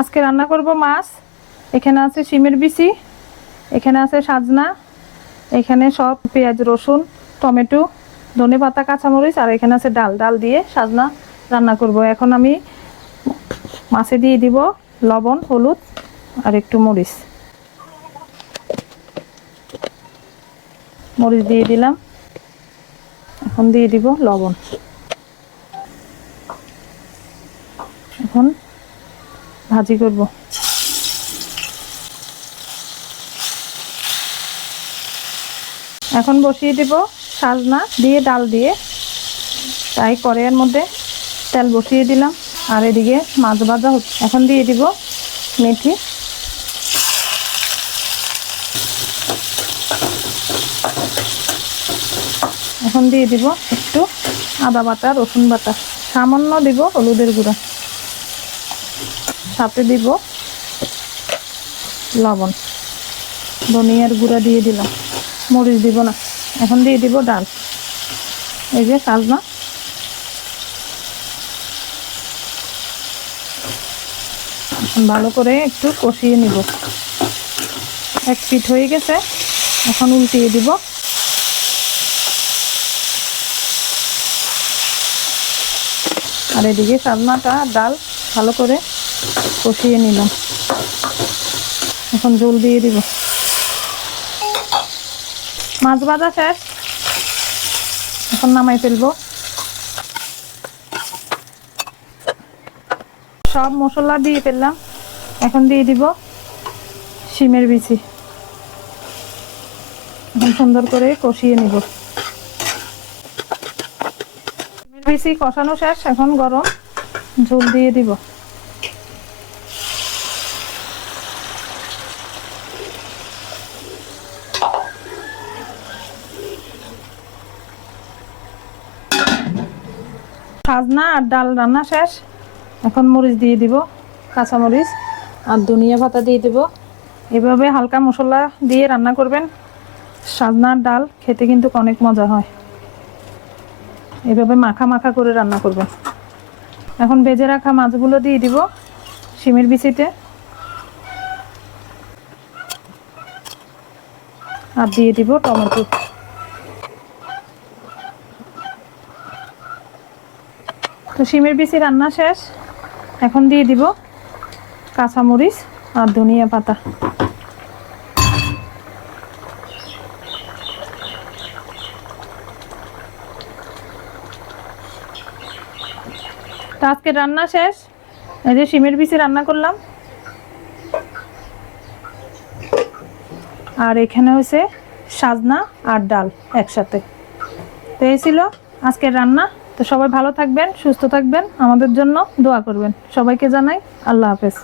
আজকে রান্না করব মাছ। এখানে আছে শিমের বিচি, এখানে আছে সাজনা, এখানে সব পেঁয়াজ রসুন টমেটো ধনেপাতা কাঁচামরিচ, আর এখানে আছে ডাল। ডাল দিয়ে সাজনা রান্না করব। এখন আমি মাছে দিয়ে দিব লবণ হলুদ আর একটু মরিচ। মরিচ দিয়ে দিলাম, এখন দিয়ে দিব লবণ। এখন ভাজি করব। এখন বসিয়ে দিব সাজনা দিয়ে ডাল দিয়ে, তাই কড়াইয়ের মধ্যে তেল বসিয়ে দিলাম। আর এদিকে মাছ ভাজা হচ্ছে। এখন দিয়ে দিব মেথি, এখন দিয়ে দিব একটু আদা বাটা রসুন বাটা, সামান্য দিব হলুদের গুঁড়া, সাথে দিব লবণ, ধনিয়ার গুঁড়া দিয়ে দিলাম, মরিচ দিব না। এখন দিয়ে দিব ডাল, এই যে সাজনা। ভালো করে একটু কষিয়ে নিব। এক পিঠ হয়ে গেছে, এখন উল্টিয়ে দিব। আর এদিকে সাজনাটা ডাল ভালো করে কষিয়ে নিলাম। এখন ঝোল দিয়ে দিব। মাছ ভাজা শেষ, এখন নামাই ফেলবো। সব মশলা দিয়ে ফেললাম, এখন দিয়ে দিব শিমের বিচি। এখন সুন্দর করে কষিয়ে নিব। শিমের বিচি কষানো শেষ, এখন গরম ঝোল দিয়ে দিব। সাজনা আর ডাল রান্না শেষ, এখন মরিচ দিয়ে দিব, কাঁচামরিচ আর ধনিয়া পাতা দিয়ে দিব। এভাবে হালকা মশলা দিয়ে রান্না করবেন। সাজনার ডাল খেতে কিন্তু অনেক মজা হয়। এভাবে মাখা মাখা করে রান্না করবেন। এখন ভেজে রাখা মাছগুলো দিয়ে দিব শিমের বিচিতে, আর দিয়ে দিব টমেটো। তো শিমের বিচি রান্না শেষ, এখন দিয়ে দিব কাঁচামরিচ আর ধনিয়া পাতা। তো আজকে রান্না শেষ, এই যে শিমের বিচি রান্না করলাম। আর এখানে হয়েছে সাজনা আর ডাল একসাথে। তো এই ছিল আজকের রান্না। তো সবাই ভালো থাকবেন, সুস্থ থাকবেন, আমাদের জন্য দোয়া করবেন। সবাইকে জানাই আল্লাহ হাফেজ।